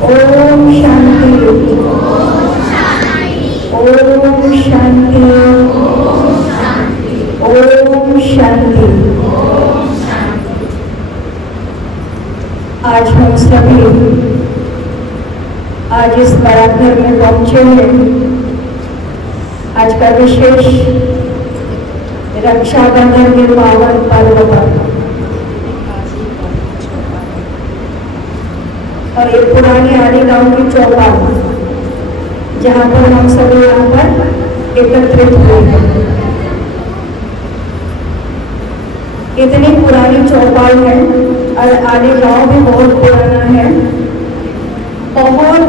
ओम शांति, ओम शांति, ओम शांति। आज हम सभी आज इस बारात घर में पहुंचे हैं। आज का विशेष रक्षाबंधन के पावन पर्व पर, और ये पुरानी आली गांव की चौपाल जहाँ पर हम सभी यहाँ पर एकत्रित हुए हैं। इतनी पुरानी चौपाल है और आली गांव भी बहुत पुराना है। बहुत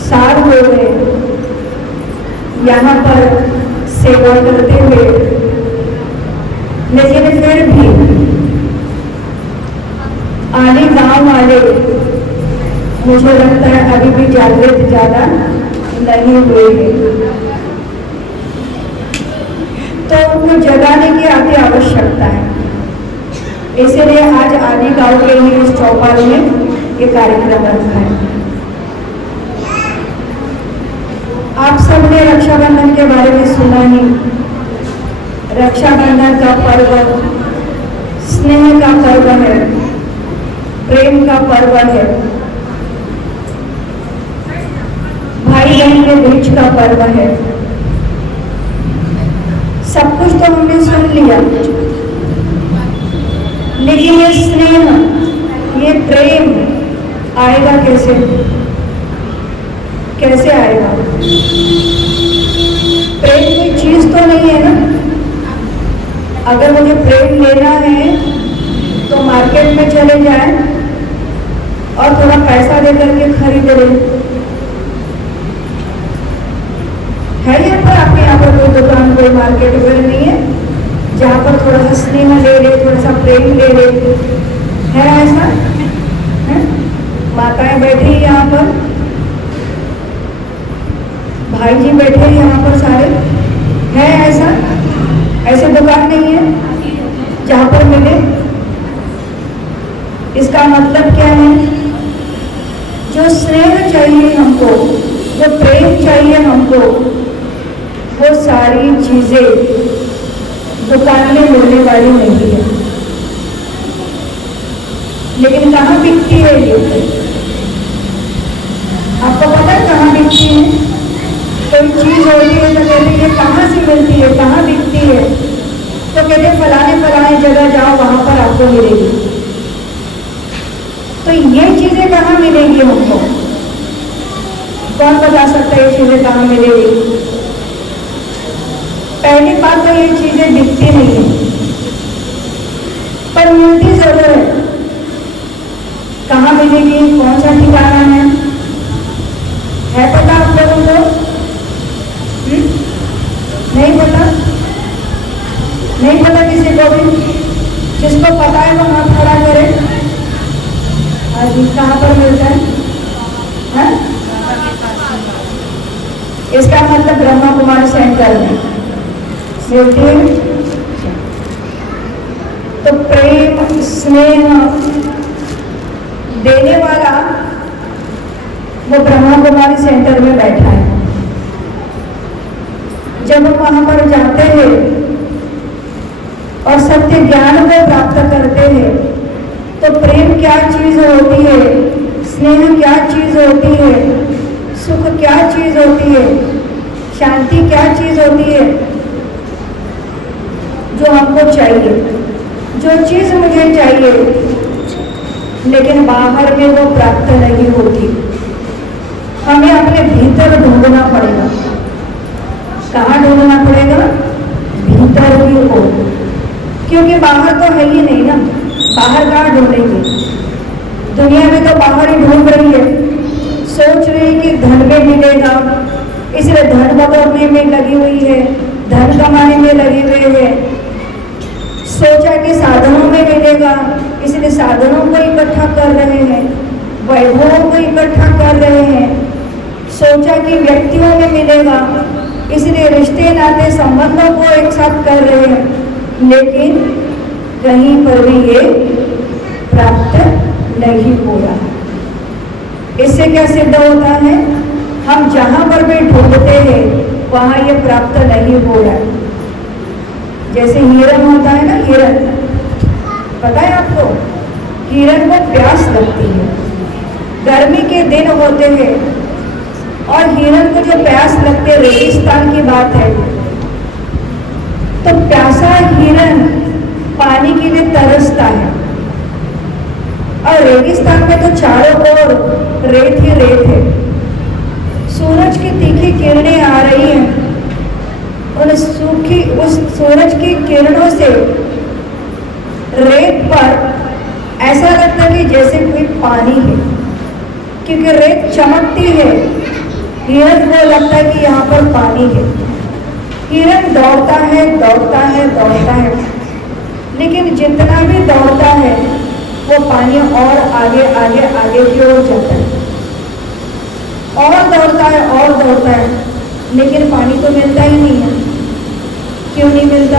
साल हो गए यहाँ पर सेवा करते हुए, लेकिन फिर भी आली गांव वाले मुझे लगता है अभी भी जागृत ज़्यादा नहीं हुए हैं, तो उनको जगाने की अति आवश्यकता है। इसलिए आज आली गांव के लिए इस चौपाल में ये कार्यक्रम रखा है। आप सबने रक्षाबंधन के बारे में सुना ही। रक्षाबंधन का पर्व स्नेह का पर्व है, प्रेम का पर्व है, भाई बहन के बीच का पर्व है। सब कुछ तो हमने सुन लिया, लेकिन ये स्नेह, ये प्रेम आएगा कैसे? कैसे आएगा? प्रेम कोई चीज तो नहीं है ना। अगर मुझे प्रेम लेना है तो मार्केट में चले जाएं और थोड़ा पैसा दे करके खरीद लें। है यहाँ पर आपके यहाँ पर कोई दुकान, कोई मार्केट वगैरह नहीं है जहाँ पर थोड़ा सा स्नेह ले ले, थोड़ा सा प्रेम ले ले? है ऐसा? है? माताएं बैठी यहाँ पर, भाई जी बैठे यहाँ पर सारे। है ऐसा? ऐसे दुकान नहीं है जहाँ पर मिले? इसका मतलब क्या है? जो स्नेह चाहिए हमको, जो प्रेम चाहिए हमको, वो सारी चीजें दुकान में मिलने वाली नहीं है। लेकिन कहाँ बिकती है ये? आपको पता है कहाँ बिकती है? कोई चीज होती है तो कहते हैं ये कहाँ से मिलती है, कहाँ बिकती है? तो कहते फलाने जगह जाओ, वहां पर आपको मिलेगी। तो ये चीजें कहाँ मिलेंगी हमको? कौन बता सकता है ये चीजें कहाँ मिलेगी? पहली बात तो ये चीजें बिकती नहीं है, पर मिलती जरूर है। कहाँ मिलेगी? कौन सा ठिकाना है पता आप लोगों को? नहीं पता? नहीं पता किसी को भी? जिसको पता है वो हाथ खड़ा करे। हाँ जी, कहाँ पर मिलता है? इसका मतलब ब्रह्मा कुमारी सेंटर में मिलती है। तो प्रेम स्नेह देने वाला वो ब्रह्मा कुमारी सेंटर में बैठा है। जब हम वहां पर जाते हैं और सत्य ज्ञान को प्राप्त करते हैं, तो प्रेम क्या चीज होती है, स्नेह क्या चीज होती है, सुख क्या चीज होती है, शांति क्या चीज होती है, जो हमको चाहिए, जो चीज मुझे चाहिए, लेकिन बाहर में वो प्राप्त नहीं होती। हमें अपने भीतर ढूंढना पड़ेगा। कहाँ ढूंढना पड़ेगा? भीतर ही हो, क्योंकि बाहर तो है ही नहीं ना। बाहर कहाँ ढूंढेंगे? दुनिया में तो बाहर ही ढूंढ रही है, सोच रही है कि धन में मिलेगा, इसलिए धन बटोरने में लगी हुई है, धन कमाने में लगी हुई है। सोचा कि साधनों में मिलेगा, इसलिए साधनों को इकट्ठा कर रहे हैं, वैभवों को इकट्ठा कर रहे हैं। सोचा कि व्यक्तियों में मिलेगा, इसलिए रिश्ते नाते संबंधों को एक साथ कर रहे हैं, लेकिन कहीं पर भी ये प्राप्त नहीं हो रहा। इससे क्या सिद्ध होता है, हम जहां पर भी ढूंढते हैं वहां ये प्राप्त नहीं हो रहा है। जैसे हिरण होता है ना, हिरण, पता है आपको, हिरण को प्यास लगती है, गर्मी के दिन होते हैं और हिरण को जो प्यास लगती है, रेगिस्तान की बात है, तो प्यासा हिरण पानी के लिए तरसता है और रेगिस्तान में तो चारों ओर रेत ही रेत है। सूरज की तीखी किरणें आ रही हैं, उस सूरज की किरणों से रेत पर ऐसा लगता है कि जैसे कोई पानी है, क्योंकि रेत चमकती है। हिरण को लगता है कि यहाँ पर पानी है। हिरण दौड़ता है, दौड़ता है, दौड़ता है, लेकिन जितना भी दौड़ता है वो पानी और आगे आगे आगे की ओर जाता है, और दौड़ता है और दौड़ता है, लेकिन पानी तो मिलता ही नहीं है। क्यों नहीं मिलता?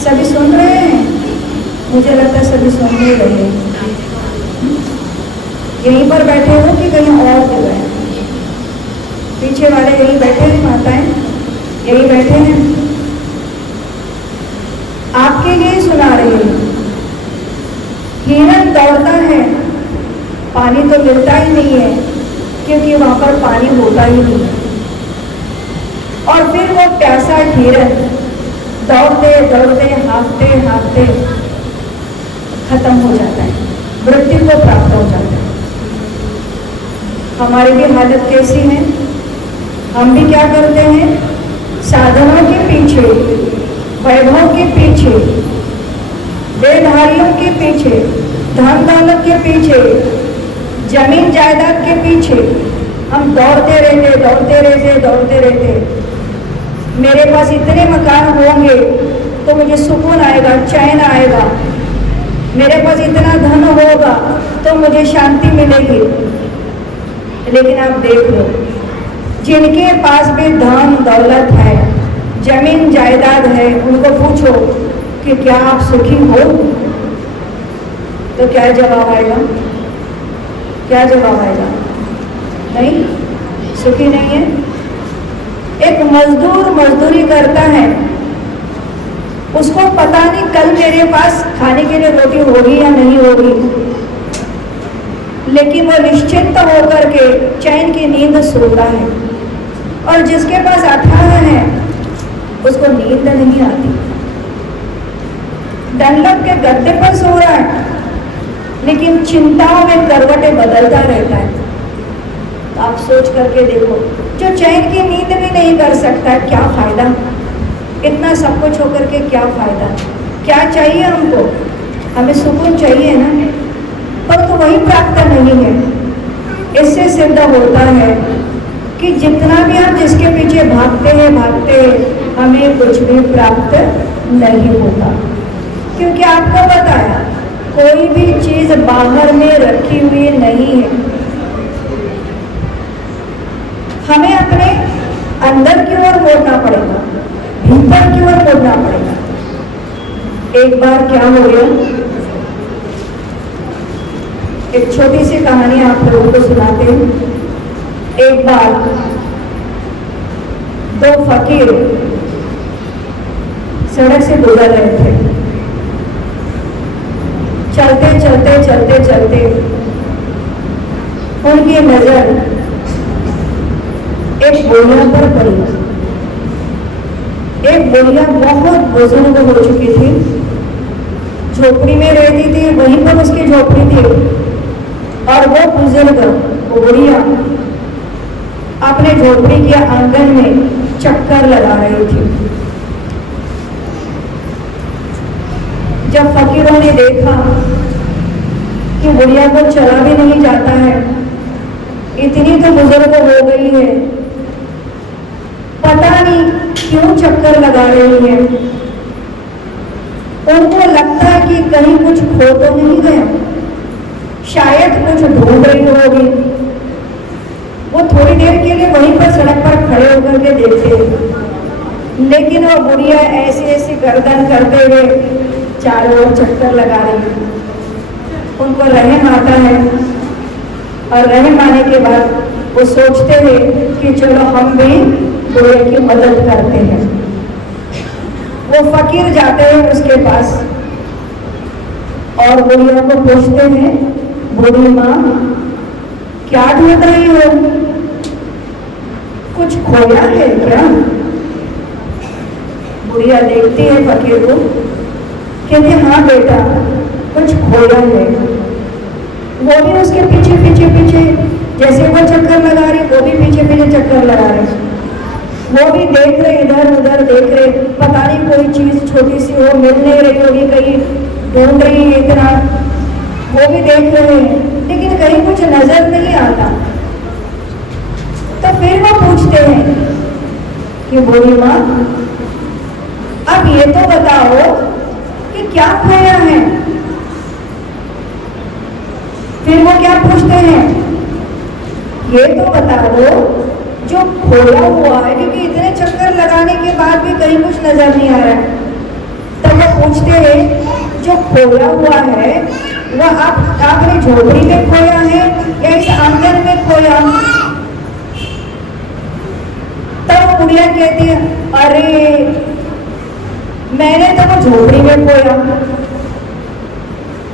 सभी सुन रहे हैं? मुझे लगता है सभी सुन नहीं रहे हैं। यहीं पर बैठे हो कि कहीं और जगह है? पीछे वाले यहीं बैठे हैं, माताएं यहीं बैठे हैं, आपके लिए सुना रहे हैं। हिरण दौड़ता है, पानी तो मिलता ही नहीं है, क्योंकि वहां पर पानी होता ही नहीं है। और फिर वो प्यासा हिरण दौड़ते दौड़ते, हाँफते हाँफते खत्म हो जाता है, मृत्यु को प्राप्त हो जाता है। हमारी भी हालत कैसी है? हम भी क्या करते हैं? साधनों के पीछे, वैभव के पीछे, देहधारियों के पीछे, धन दौलत के पीछे, जमीन जायदाद के पीछे हम दौड़ते रहते, दौड़ते रहते, दौड़ते रहते। मेरे पास इतने मकान होंगे तो मुझे सुकून आएगा, चैन आएगा। मेरे पास इतना धन होगा तो मुझे शांति मिलेगी। लेकिन आप देख लो, जिनके पास भी धन दौलत है, जमीन जायदाद है, उनको पूछो कि क्या आप सुखी हो, तो क्या जवाब आएगा? क्या जवाब आएगा? नहीं, सुखी नहीं है। एक मजदूर मजदूरी करता है, उसको पता नहीं कल मेरे पास खाने के लिए रोटी होगी या नहीं होगी, लेकिन वो निश्चिंत होकर के चैन की नींद सोता है। और जिसके पास अथाह है उसको नींद नहीं आती, डंडक के गद्दे पर सो रहा है, लेकिन चिंताओं में करवटें बदलता रहता है। तो आप सोच करके देखो, जो चैन की नींद भी नहीं कर सकता, क्या फायदा? इतना सब कुछ होकर के क्या फायदा? क्या चाहिए हमको? हमें सुकून चाहिए ना, पर तो वही प्राप्त नहीं है। इससे सिद्ध होता है कि जितना भी हम जिसके पीछे भागते हैं, हमें कुछ भी प्राप्त नहीं होता। क्योंकि आपको बताया, कोई भी चीज बाहर में रखी हुई नहीं है, हमें अपने अंदर की ओर मोड़ना पड़ेगा, भीतर की ओर मोड़ना पड़ेगा। एक बार क्या हो गया, एक छोटी सी कहानी आप लोगों को सुनाते हैं। एक बार दो फकीर सड़क से गुजर रहे थे। चलते चलते चलते चलते उनकी नजर एक बुढ़िया पर पड़ी। एक बुढ़िया बहुत बुजुर्ग हो चुकी थी, झोपड़ी में रहती थी, वहीं पर उसकी झोपड़ी थी, और वो बुजुर्ग, वो बुढ़िया अपने झोपड़ी के आंगन में चक्कर लगा रही थी। जब फकीरों ने देखा कि बुढ़िया को चला भी नहीं जाता है, इतनी तो बुजुर्ग हो गई है, पता नहीं क्यों चक्कर लगा रही है, उनको लगता है कि कहीं कुछ खो तो नहीं गया, शायद कुछ ढूंढ रही होगी। वो थोड़ी देर के लिए वहीं पर सड़क पर खड़े होकर के देखते, लेकिन वो बुढ़िया ऐसी ऐसी गर्दन करते हुए चारों ओर चक्कर लगा रही है। उनको रहम आता है और रहम आने के बाद वो सोचते हैं कि चलो हम भी बुढ़िया की मदद करते हैं। वो फकीर जाते हैं उसके पास और बुढ़िया को पूछते हैं, बूढ़ी माँ क्या ढूंढ रही हो, कुछ खोया है क्या? बुढ़िया देखती है फकीर को, कहती हाँ बेटा कुछ खोया है। वो भी उसके पीछे पीछे पीछे, जैसे वो चक्कर लगा रही वो भी पीछे पीछे चक्कर लगा रहे। वो भी देख रहे इधर उधर देख रहे, पता नहीं कोई चीज छोटी सी हो मिल नहीं रही होगी, कहीं ढूंढ रही है इतना, वो भी देख रहे हैं लेकिन कहीं कुछ नजर नहीं आता। तो फिर वो पूछते हैं कि बूढ़ी माँ अब ये तो बताओ कि क्या खोया है। फिर वो क्या पूछते हैं, ये तो बता दो जो खोया हुआ है, क्योंकि इतने चक्कर लगाने के बाद भी कहीं कुछ नजर नहीं आ रहा है। तब वो पूछते हैं जो खोया हुआ है वह आपने झोपड़ी में खोया है या इस आंगन में खोया? तब वो बुढ़िया कहती है अरे मैंने तो वो झोपड़ी में खोया।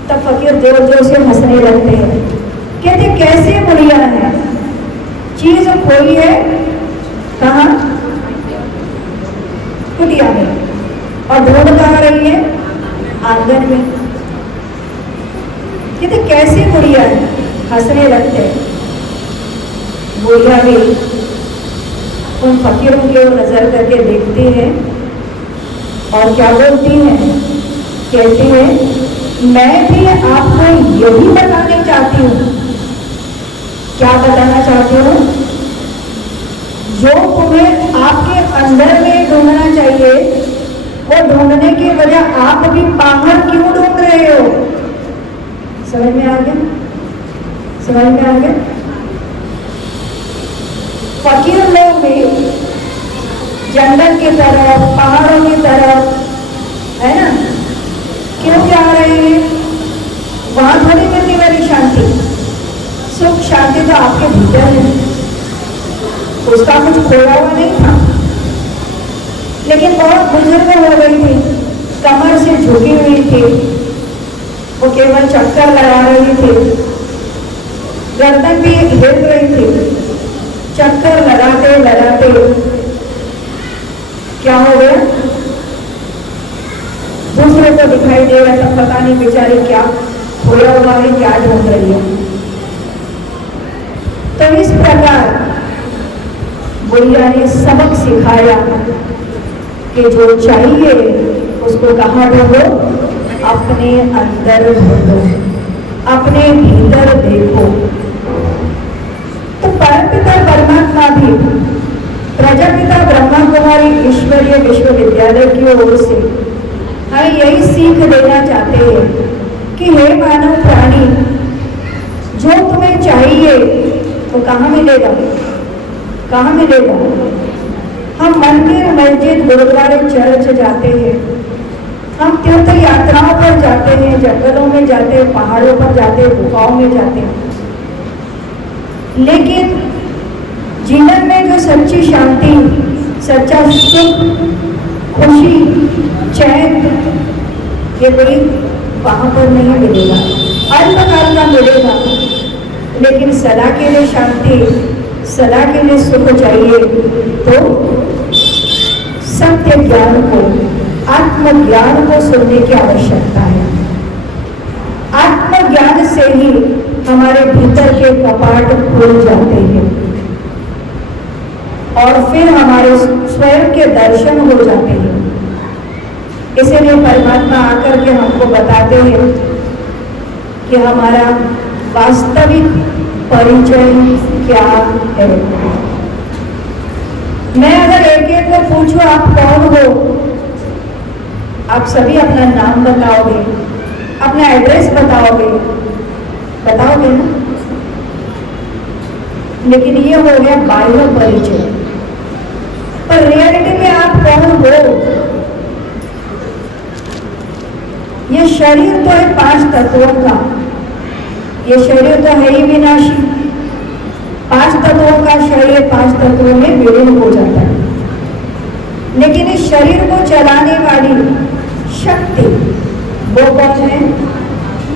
तब फकीर जोर जोर से हंसने लगते हैं, कहते कैसे बुढ़िया है, चीज खोई है कहाँ? कुटिया में, और ढूंढ कहाँ रही है? आंगन में। कहते कैसे बुढ़िया है, हंसने लगते हैं। बुढ़िया भी उन फकीरों की ओर नजर करके देखती है और क्या बोलती है, कहती है मैं भी आपको यही बताने चाहती हूँ। क्या बताना चाहती हूँ? जो तुम्हें आपके अंदर में ढूंढना चाहिए वो ढूंढने की वजह आप भी बाहर क्यों ढूंढ रहे हो? समझ में आ गया? समझ में आ गया? फकीर लोग भी जंगल की तरफ, पहाड़ों की तरफ, है ना, क्यों जा रहे हैं? वहां थोड़ी मिलने वाली शांति, सुख शांति तो आपके भीतर है। उसका कुछ खोया हुआ नहीं था। लेकिन बहुत बुजुर्ग हो गई थी, कमर से झुकी हुई थी, वो केवल चक्कर लगा रही थी, गर्दन भी हिल रही थी। चक्कर लगाते लगाते क्या हो गया, दूसरे को दिखाई दे रहा, तब पता नहीं बेचारी क्या खोया हुआ है, क्या ढूंढ रही है। तो इस प्रकार बुढ़िया ने सबक सिखाया कि जो चाहिए उसको कहाँ ढूंढो? अपने अंदर ढूंढो, अपने भीतर देखो। तो परमपिता परमात्मा भी प्रजापिता ब्रह्मा कुमारी ईश्वरीय विश्वविद्यालय की ओर से हमें यही सीख देना चाहते हैं कि हे मानव प्राणी, जो तुम्हें चाहिए वो कहाँ मिलेगा? कहाँ मिलेगा? हम मंदिर, मस्जिद, गुरुद्वारे, चर्च जाते हैं, हम तीर्थ यात्राओं पर जाते हैं, जंगलों में जाते हैं, पहाड़ों पर जाते हैं, गुफाओं में जाते हैं, लेकिन जीवन में जो सच्ची शांति, सच्चा सुख, खुशी, चैन, ये कोई वहां पर नहीं मिलेगा। अल्पकाल का मिलेगा, लेकिन सदा के लिए शांति, सदा के लिए सुख चाहिए तो सत्य ज्ञान को, आत्मज्ञान को सुनने की आवश्यकता है। आत्मज्ञान से ही हमारे भीतर के कपाट खुल जाते हैं और फिर हमारे स्वयं के दर्शन हो जाते हैं। इसीलिए परमात्मा आकर के हमको बताते हैं कि हमारा वास्तविक परिचय क्या है। मैं अगर एक एक को पूछूं आप कौन हो, आप सभी अपना नाम बताओगे, अपना एड्रेस बताओगे ना? लेकिन ये हो गया बाह्य परिचय, पर रियलिटी में आप कौन हो? ये शरीर तो है 5 तत्वों का, ये शरीर तो है ही विनाशी, का शरीर 5 तत्वों में विलीन हो जाता है। लेकिन इस शरीर को चलाने वाली शक्ति वो कौन है?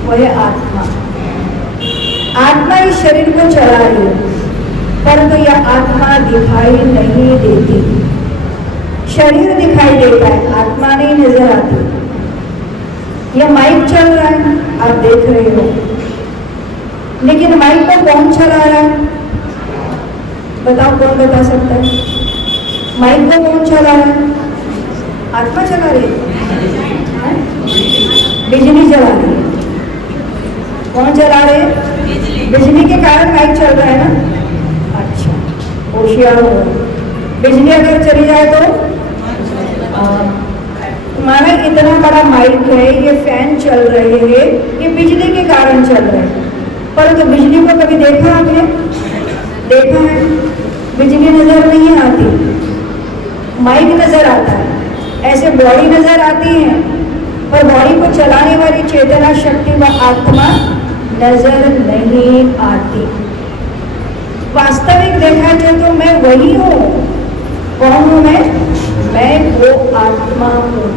वो है आत्मा। आत्मा इस शरीर को चला रही है, परंतु यह आत्मा दिखाई नहीं देती। शरीर दिखाई देता है, आत्मा नहीं नजर आती। यह माइक चल रहा है, आप देख रहे हो, लेकिन माइक को कौन चला रहा है? बताओ, कौन बता सकता है? माइक को कौन चला रहा है? आत्मा चला रही है? बिजली चला रही है। कौन चला रहे हैं? बिजली के कारण माइक चल रहा है ना। अच्छा, होशियार हो। बिजली अगर चली जाए तो तुम्हारा इतना बड़ा माइक है, ये फैन चल रहे हैं, ये बिजली के कारण चल रहे हैं। परंतु तो बिजली को कभी देखा आपने? देखा है? बिजली नजर नहीं आती, माइक नजर आता है। ऐसे बॉडी नजर आती है, पर बॉडी को चलाने वाली चेतना शक्ति व आत्मा नजर नहीं आती। वास्तविक देखा जाए तो मैं वही हूँ। कौन हूँ मैं वो आत्मा हूँ।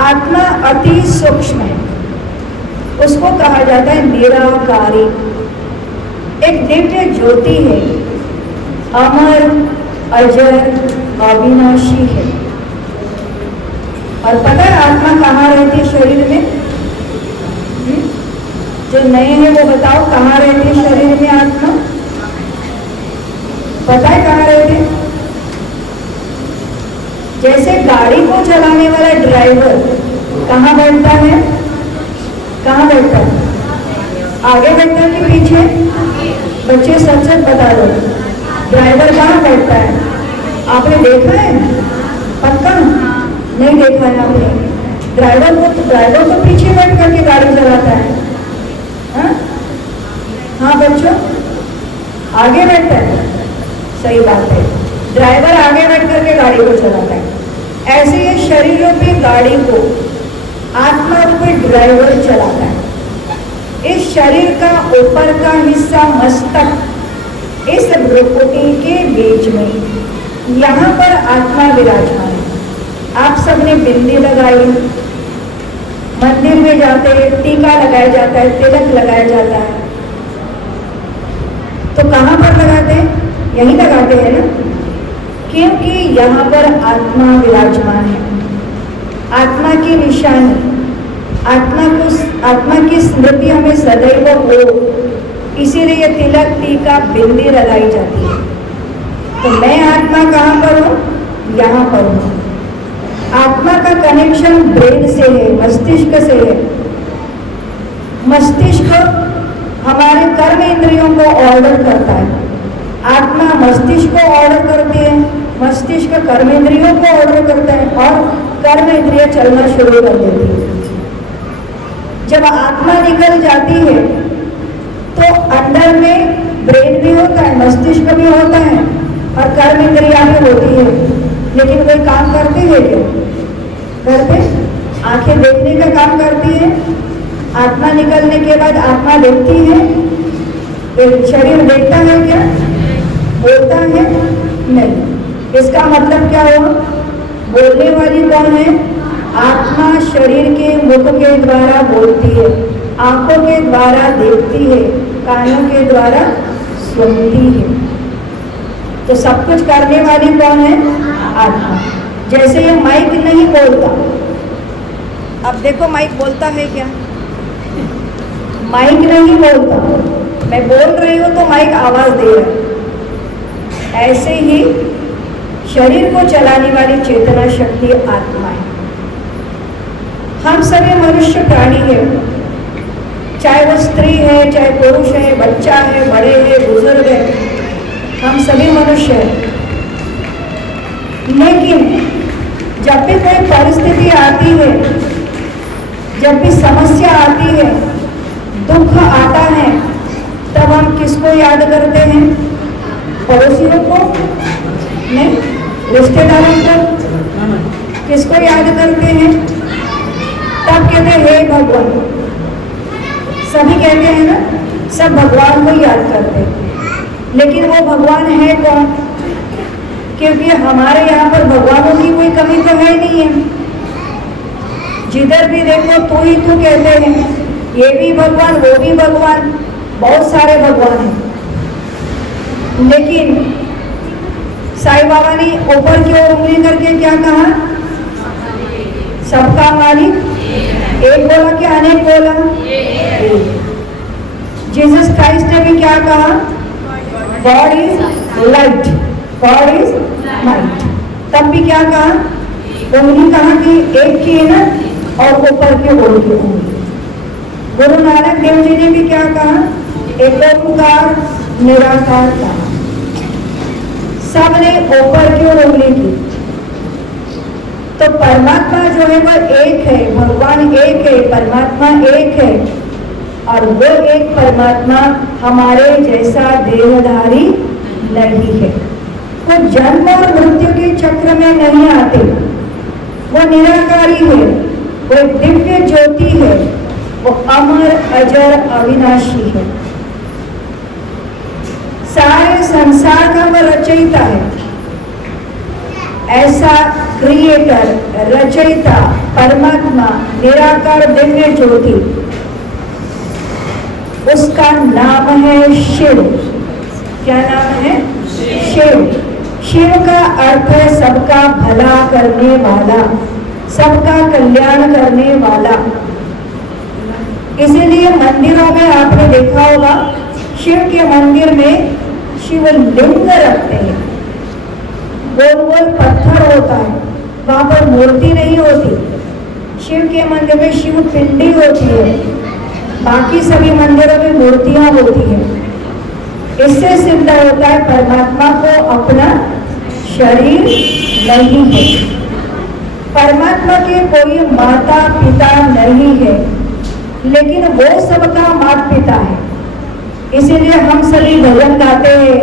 आत्मा अति सूक्ष्म है, उसको कहा जाता है निराकारी। एक दिव्य ज्योति है, अमर अजर अविनाशी है। और पता है आत्मा कहाँ रहती है शरीर में? जो नए हैं वो बताओ, कहाँ रहती है शरीर में आत्मा? पता है कहाँ रहती है? जैसे गाड़ी को चलाने वाला ड्राइवर कहाँ बैठता है? कहाँ बैठता है? आगे बैठता है कि पीछे? बच्चे सच सच बता दो, ड्राइवर कहाँ बैठता है? आपने देखा है? पक्का नहीं देखा है आपने? ड्राइवर तो पीछे बैठ करके गाड़ी चलाता है। हाँ बच्चों, आगे बैठता है। सही बात है, ड्राइवर आगे बैठ करके गाड़ी को चलाता है। ऐसे ये शरीर रूपी गाड़ी को आत्मा रूपी ड्राइवर चलाता है। इस शरीर का ऊपर का हिस्सा मस्तक, इस भ्रुकुटी के बीच में यहाँ पर आत्मा विराजमान है। आप सबने बिंदी लगाई, मंदिर में जाते टीका लगाया जाता है, तिलक लगाया जाता है, तो कहाँ पर लगाते हैं? यहीं लगाते हैं ना, क्योंकि यहाँ पर आत्मा विराजमान है। आत्मा की निशानी, आत्मा की स्मृति हमें सदैव हो, इसीलिए तिलक टीका बिंदी लगाई जाती है। तो मैं आत्मा कहाँ पर हूँ? यहाँ पर हूँ। आत्मा का कनेक्शन ब्रेन से है, मस्तिष्क से है। मस्तिष्क हमारे कर्म इंद्रियों को ऑर्डर करता है। आत्मा मस्तिष्क को ऑर्डर करती है, मस्तिष्क कर्म इंद्रियों को ऑर्डर करता है और कर्म इंद्रियां चलना शुरू कर देती है। जब आत्मा निकल जाती है तो अंदर में ब्रेन भी होता है, मस्तिष्क भी होता है और कर्म इंद्रियां भी होती है, लेकिन कोई काम करती है क्या? करते? आंखें देखने का काम करती है। आत्मा निकलने के बाद आत्मा देखती है, शरीर देखता है क्या? बोलता है? नहीं। इसका मतलब क्या हुआ? बोलने वाली कौन है? आत्मा शरीर के मुख के द्वारा बोलती है, आंखों के द्वारा देखती है, कानों के द्वारा सुनती है। तो सब कुछ करने वाली कौन है? आत्मा। जैसे ये माइक नहीं बोलता, अब देखो माइक बोलता है क्या? माइक नहीं बोलता, मैं बोल रही हूँ तो माइक आवाज दे रहा है। ऐसे ही शरीर को चलाने वाली चेतना शक्ति आत्मा है। हम सभी मनुष्य प्राणी हैं, चाहे वो स्त्री है, चाहे पुरुष है, बच्चा है, बड़े हैं, बुजुर्ग है, हम सभी मनुष्य हैं। लेकिन जब भी कोई परिस्थिति आती है, जब भी समस्या आती है, दुख आता है, तब हम किसको याद करते हैं? पड़ोसियों को? नहीं, रिश्तेदारों को? किसको याद करते हैं? तब कहते हैं हे भगवान। सभी कहते हैं ना, सब भगवान को याद करते हैं। लेकिन वो भगवान है कौन? क्योंकि हमारे यहाँ पर भगवानों की कोई कमी तो है नहीं है। जिधर भी देखो तू ही तू कहते हैं, ये भी भगवान वो भी भगवान, बहुत सारे भगवान हैं। लेकिन साईं बाबा ने ऊपर की ओर उंगली करके क्या कहा? सबका मालिक एक बोला कि अनेक बोला? जीसस क्राइस्ट ने भी क्या कहा? God is light, God is light. तब भी क्या कहा? उंगली कहा कि एक की है ना, और ऊपर की ओर की उंगली। गुरु नानक देव जी ने भी क्या कहा? एक ओंकार निराकार कहा। सबने ऊपर की ओर उंगली की। तो परमात्मा जो है वो एक है, भगवान एक है, परमात्मा एक है, और वो एक परमात्मा हमारे जैसा देहधारी नहीं है। वो जन्म और मृत्यु के चक्र में नहीं आते, वो निराकारी है, वो एक दिव्य ज्योति है, वो अमर अजर अविनाशी है, सारे संसार का वो रचयिता है। ऐसा क्रिएटर, रचयिता, परमात्मा, निराकार दिव्य ज्योति, उसका नाम है शिव। क्या नाम है? शिव। शिव का अर्थ है सबका भला करने वाला, सबका कल्याण करने वाला। इसीलिए मंदिरों में आपने देखा होगा, शिव के मंदिर में शिवलिंग रखते हैं, गोल गोल पत्थर होता है, वहां पर मूर्ति नहीं होती। शिव के मंदिर में शिव पिंडी होती है, बाकी सभी मंदिरों में मूर्तियां होती हैं। इससे सिद्ध होता है परमात्मा को अपना शरीर नहीं है, परमात्मा के कोई माता पिता नहीं है, लेकिन वो सबका माता पिता है। इसीलिए हम सभी भजन गाते हैं।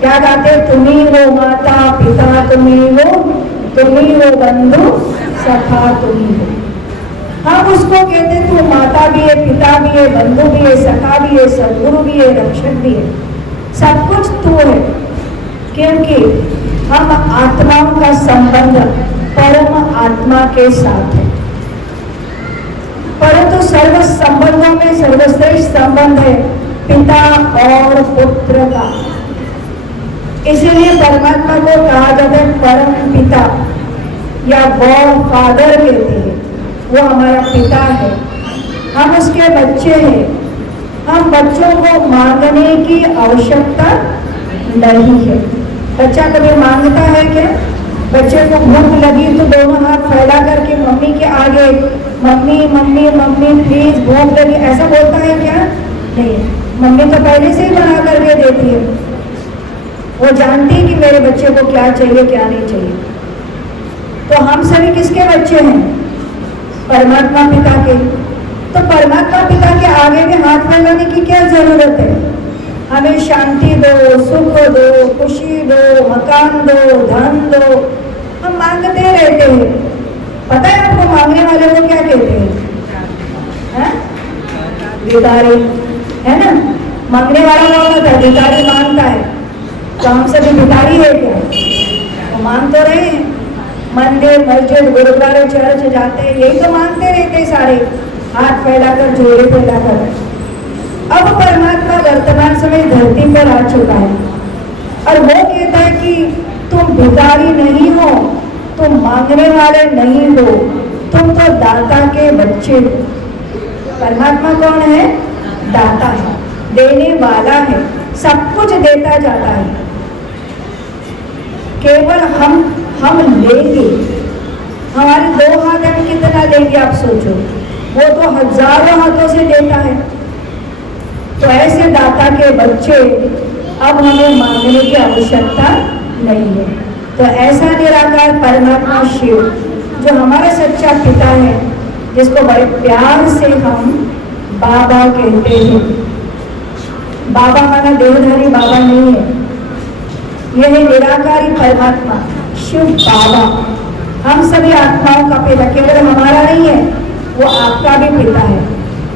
क्या गाते? तुम्ही हो माता पिता, तुम्ही हो बंधु सखा, तुम्ही हो। हम उसको कहते तू माता भी है, पिता भी है, बंधु भी है, सखा भी है, सद्गुरु भी है, रक्षक भी है, सब कुछ तू है। क्योंकि हम आत्माओं का संबंध परम आत्मा के साथ है। परंतु सर्व संबंधों में सर्वश्रेष्ठ संबंध है पिता और पुत्र का। इसीलिए परमात्मा को कहा जाता है परम पिता या गॉड फादर कहते हैं। वो हमारा पिता है, हम उसके बच्चे हैं। हम बच्चों को मांगने की आवश्यकता नहीं है। बच्चा कभी मांगता है क्या? बच्चे को भूख लगी तो दोनों हाथ फैला करके मम्मी के आगे मम्मी मम्मी मम्मी प्लीज भूख लगी ऐसा बोलता है क्या? नहीं, मम्मी तो पहले से ही बना करके देती है। वो जानती है कि मेरे बच्चे को क्या चाहिए क्या नहीं चाहिए। तो हम सभी किसके बच्चे हैं? परमात्मा पिता के। तो परमात्मा पिता के आगे में हाथ फैलाने की क्या जरूरत है? हमें शांति दो, सुख दो, खुशी दो, मकान दो, धन दो, हम मांगते रहते हैं। पता है आपको मांगने वाले को क्या कहते हैं? भिखारी, है ना? मांगने वाला कौन होता है? भिखारी मांगता है। तो हम सभी भिखारी है क्या? तो मांग तो रहे हैं। मंदिर, मस्जिद, गुरुद्वारे, चर्च जाते हैं, यही तो मांगते रहते सारे, हाथ फैलाकर, जोड़े फैलाकर। अब परमात्मा वर्तमान समय धरती पर आ चुका है और वो कहता है कि तुम भिखारी नहीं हो, तुम मांगने वाले नहीं हो, तुम तो दाता के बच्चे हो। परमात्मा कौन है? दाता है, देने वाला है, सब कुछ देता जाता है। केवल हम लेंगे। हमारे दो हाथ हम कितना लेंगे आप सोचो, वो तो हजारों हाथों से देता है। तो ऐसे दाता के बच्चे अब हमें मांगने की आवश्यकता नहीं है। तो ऐसा निराकार परमात्मा शिव जो हमारा सच्चा पिता है, जिसको बड़े प्यार से हम बाबा कहते हैं। बाबा माना देवधारी बाबा नहीं है, यह है निराकारी परमात्मा शिव बाबा। हम सभी आत्माओं का पिता, केवल हमारा नहीं है, वो आपका भी पिता है।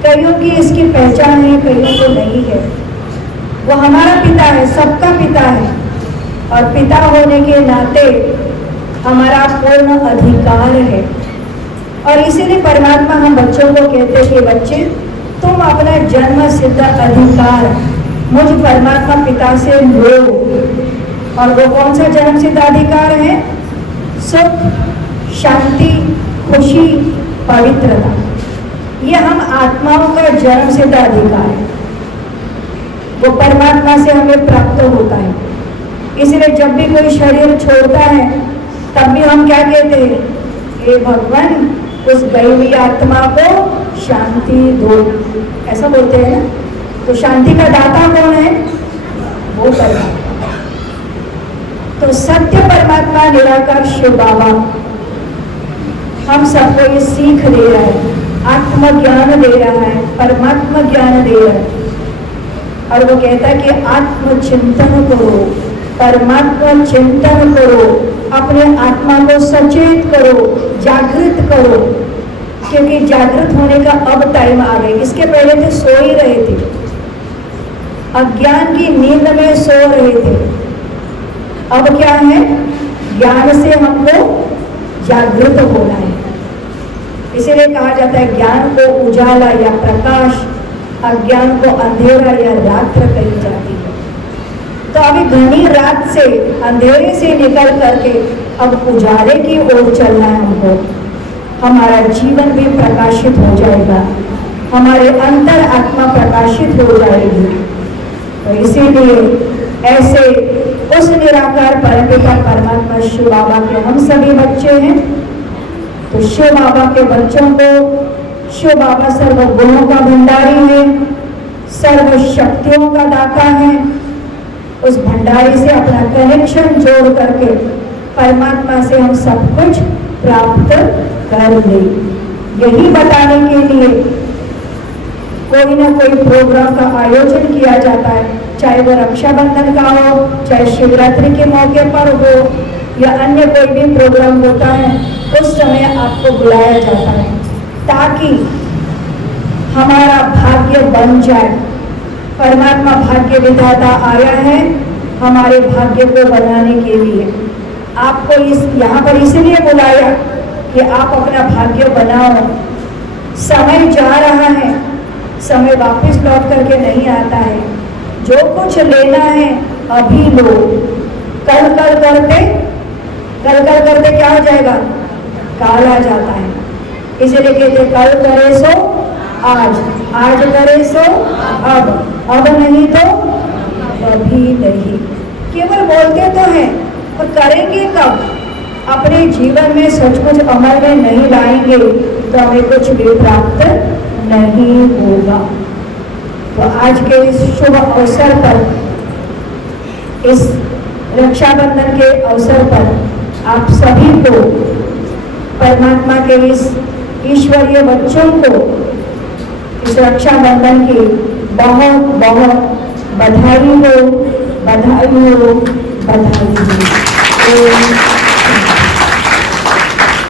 कईयों की इसकी पहचान है, कईयों को नहीं है। वो हमारा पिता है, सबका पिता है, और पिता होने के नाते हमारा पूर्ण अधिकार है। और इसीलिए परमात्मा हम बच्चों को कहते हैं कि बच्चे, तुम अपना जन्म सिद्ध अधिकार मुझ परमात्मा पिता से लो। और वो कौन सा जन्म सिद्ध अधिकार है? सुख, शांति, खुशी, पवित्रता। ये हम आत्माओं का जन्म सिद्ध अधिकार है, वो परमात्मा से हमें प्राप्त होता है। इसलिए जब भी कोई शरीर छोड़ता है तब भी हम क्या कहते हैं? हे भगवान, उस गई हुई आत्मा को शांति दो, ऐसा बोलते हैं ना। तो शांति का दाता कौन है? वो परमात्मा। तो सत्य परमात्मा निराकार शिव बाबा हम सबको ये सीख दे रहा है, आत्मज्ञान दे रहा है, परमात्मा ज्ञान दे रहा है। और वो कहता है कि आत्मचिंतन करो, परमात्मा चिंतन करो, अपने आत्मा को सचेत करो, जागृत करो, क्योंकि जागृत होने का अब टाइम आ गई। इसके पहले तो सो ही रहे थे, अज्ञान की नींद में सो रहे थे। अब क्या है? ज्ञान से हमको जागृत होना है। इसीलिए कहा जाता है ज्ञान को उजाला या प्रकाश, अज्ञान को अंधेरा या रात्र कही जाती है। तो अभी घनी रात से, अंधेरे से निकल करके अब उजाले की ओर चलना है हमको। हमारा जीवन भी प्रकाशित हो जाएगा, हमारे अंतर आत्मा प्रकाशित हो जाएगी। तो इसीलिए ऐसे उस निराकार परमपिता परमात्मा शिव बाबा के हम सभी बच्चे हैं। तो शिव बाबा के बच्चों को शिव बाबा सर्व गुणों का भंडारी है, सर्व शक्तियों का दाता है। उस भंडारी से अपना कनेक्शन जोड़ करके परमात्मा से हम सब कुछ प्राप्त कर ले। यही बताने के लिए कोई ना कोई प्रोग्राम का आयोजन किया जाता है, चाहे वो रक्षाबंधन का हो, चाहे शिवरात्रि के मौके पर हो, या अन्य कोई भी प्रोग्राम होता है, उस समय आपको बुलाया जाता है ताकि हमारा भाग्य बन जाए। परमात्मा भाग्य विधाता आया है हमारे भाग्य को बनाने के लिए। आपको यहाँ पर इसलिए बुलाया कि आप अपना भाग्य बनाओ। समय जा रहा है, समय वापस लौट करके नहीं आता है। जो कुछ लेना है अभी लो, कल करते क्या हो जाएगा? काल आ जाता है। इसलिए कहते कल करे सो आज, आज करे सो अब नहीं तो कभी नहीं। केवल बोलते तो हैं और करेंगे कब? अपने जीवन में सचमुच अमल में नहीं लाएंगे तो हमें कुछ भी प्राप्त नहीं होगा। तो आज के इस शुभ अवसर पर, इस रक्षाबंधन के अवसर पर आप सभी को, परमात्मा के इस ईश्वरीय बच्चों को इस रक्षाबंधन की बहुत बहुत बधाई हो, बधाई हो, बधाई हो।